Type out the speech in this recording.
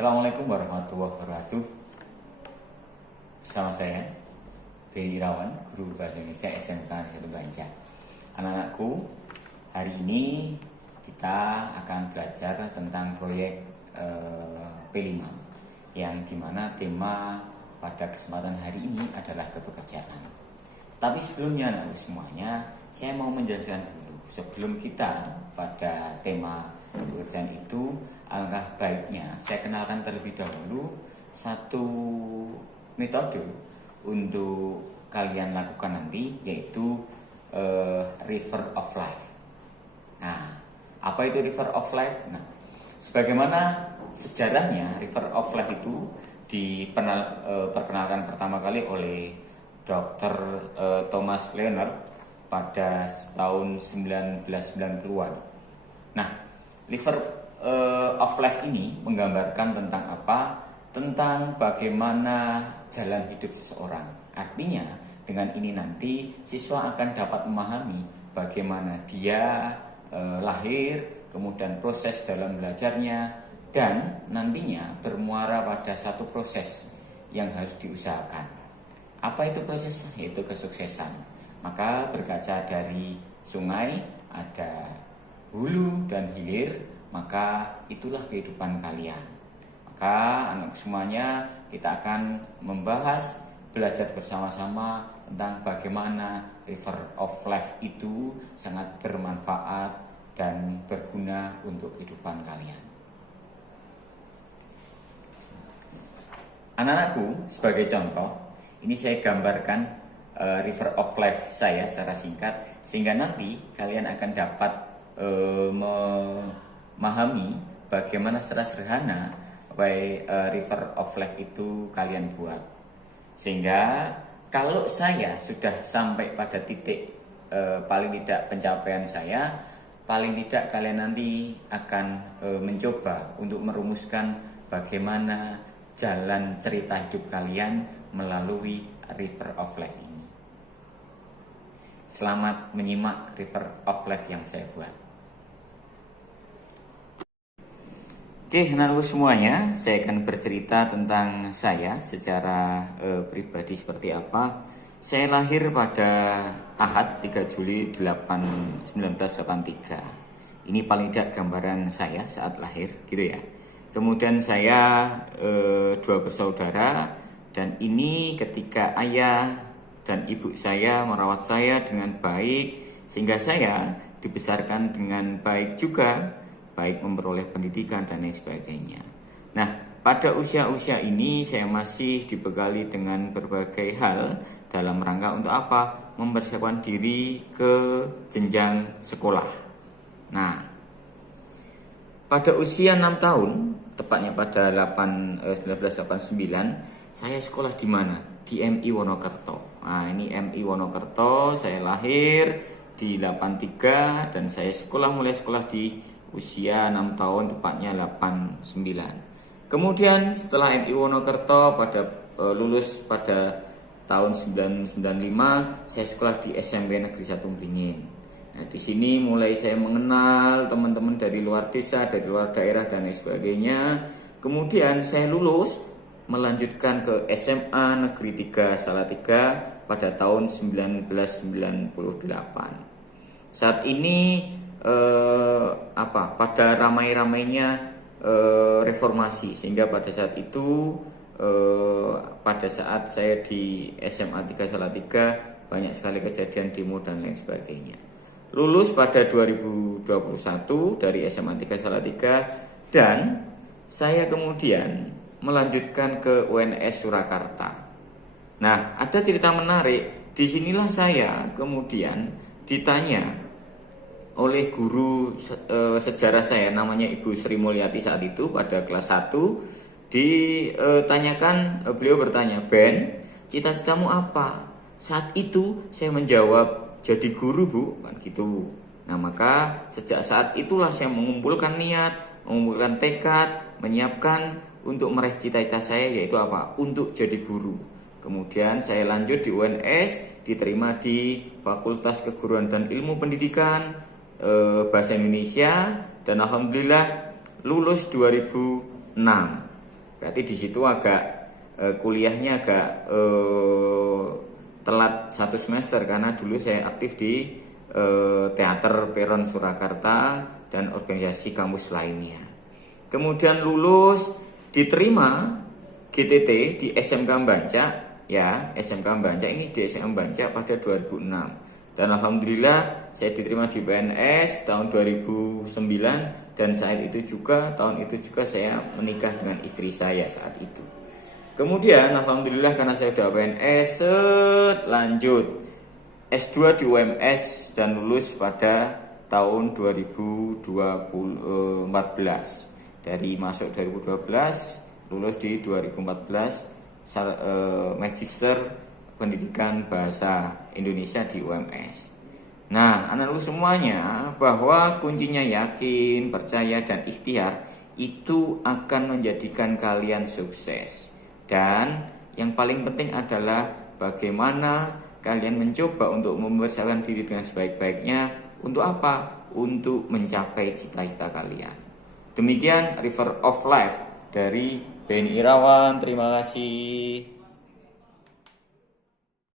Assalamualaikum warahmatullahi wabarakatuh. Bersama saya Benny Irawan, guru bahasa Indonesia SMK 1 Banjar. Anak-anakku, hari ini kita akan belajar tentang proyek P5 yang dimana tema pada kesempatan hari ini adalah kepekerjaan. Tapi sebelumnya anak-anak semuanya, saya mau menjelaskan dulu sebelum kita pada tema pekerjaan itu, alangkah baiknya saya kenalkan terlebih dahulu satu metode untuk kalian lakukan nanti, yaitu River of Life. Nah, apa itu River of Life? Nah, sebagaimana sejarahnya River of Life itu diperkenalkan pertama kali oleh Dr. Thomas Leonard pada tahun 1990-an. Nah, River of Life ini menggambarkan tentang apa? Tentang bagaimana jalan hidup seseorang. Artinya, dengan ini nanti siswa akan dapat memahami bagaimana dia lahir, kemudian proses dalam belajarnya, dan nantinya bermuara pada satu proses yang harus diusahakan. Apa itu prosesnya? Yaitu kesuksesan. Maka berkaca dari sungai, ada hulu dan hilir, maka itulah kehidupan kalian. Maka anak semuanya, kita akan membahas, belajar bersama-sama tentang bagaimana River of Life itu sangat bermanfaat dan berguna untuk kehidupan kalian. Anak-anakku, sebagai contoh, ini saya gambarkan River of Life saya secara singkat, sehingga nanti kalian akan dapat memahami bagaimana secara sederhana River of Life itu kalian buat. Sehingga kalau saya sudah sampai pada titik paling tidak pencapaian saya, paling tidak kalian nanti akan mencoba untuk merumuskan bagaimana jalan cerita hidup kalian melalui River of Life ini. Selamat menyimak River of Life yang saya buat. Oke, anak-anakku semuanya, saya akan bercerita tentang saya secara pribadi seperti apa. Saya lahir pada Ahad 3 Juli 1983. Ini paling tidak gambaran saya saat lahir, gitu ya. Kemudian saya dua bersaudara, dan ini ketika ayah dan ibu saya merawat saya dengan baik, sehingga saya dibesarkan dengan baik juga, baik memperoleh pendidikan dan lain sebagainya. Nah, pada usia-usia ini saya masih dibekali dengan berbagai hal dalam rangka untuk apa? Mempersiapkan diri ke jenjang sekolah. Nah, pada usia 6 tahun, tepatnya pada 1989, saya sekolah di mana? Di MI Wonokerto. Nah, ini MI Wonokerto, saya lahir di 83 dan saya mulai sekolah di usia 6 tahun, tepatnya 89. Kemudian setelah MI Wonokerto lulus pada tahun 1995, saya sekolah di SMP Negeri 1 Beringin. Nah, di sini mulai saya mengenal teman-teman dari luar desa, dari luar daerah dan lain sebagainya. Kemudian saya lulus melanjutkan ke SMA Negeri 3 Salatiga pada tahun 1998. Saat ini pada ramai-ramainya reformasi, sehingga pada saat itu pada saat saya di SMA 3 Salatiga banyak sekali kejadian demo dan lain sebagainya. Lulus pada 2021 dari SMA 3 Salatiga, dan saya kemudian melanjutkan ke UNS Surakarta. Nah, ada cerita menarik. Disinilah saya kemudian ditanya oleh guru sejarah saya, namanya Ibu Sri Mulyati saat itu pada kelas 1. Beliau bertanya, "Ben, cita-citamu apa?" Saat itu saya menjawab, "Jadi guru, Bu," kan gitu. Nah, maka sejak saat itulah saya mengumpulkan niat, mengumpulkan tekad, menyiapkan untuk meraih cita-cita saya, yaitu apa? Untuk jadi guru. Kemudian saya lanjut di UNS, diterima di Fakultas Keguruan dan Ilmu Pendidikan Bahasa Indonesia, dan alhamdulillah lulus 2006. Berarti di situ agak kuliahnya agak telat 1 semester karena dulu saya aktif di Teater Peron Surakarta dan organisasi kampus lainnya. Kemudian lulus diterima GTT di SMK Bancak, ya SMK Bancak ini di SMK Bancak pada 2006. Dan alhamdulillah saya diterima di PNS tahun 2009 dan tahun itu juga saya menikah dengan istri saya saat itu. Kemudian alhamdulillah karena saya sudah PNS, lanjut S2 di UMS dan lulus pada tahun 2014. Dari masuk 2012, lulus di 2014 Magister Pendidikan Bahasa Indonesia di UMS. Nah, anak-anak semuanya bahwa kuncinya yakin, percaya, dan ikhtiar itu akan menjadikan kalian sukses. Dan yang paling penting adalah bagaimana kalian mencoba untuk mempersiapkan diri dengan sebaik-baiknya. Untuk apa? Untuk mencapai cita-cita kalian. Demikian River of Life dari BNI Irawan. Terima kasih.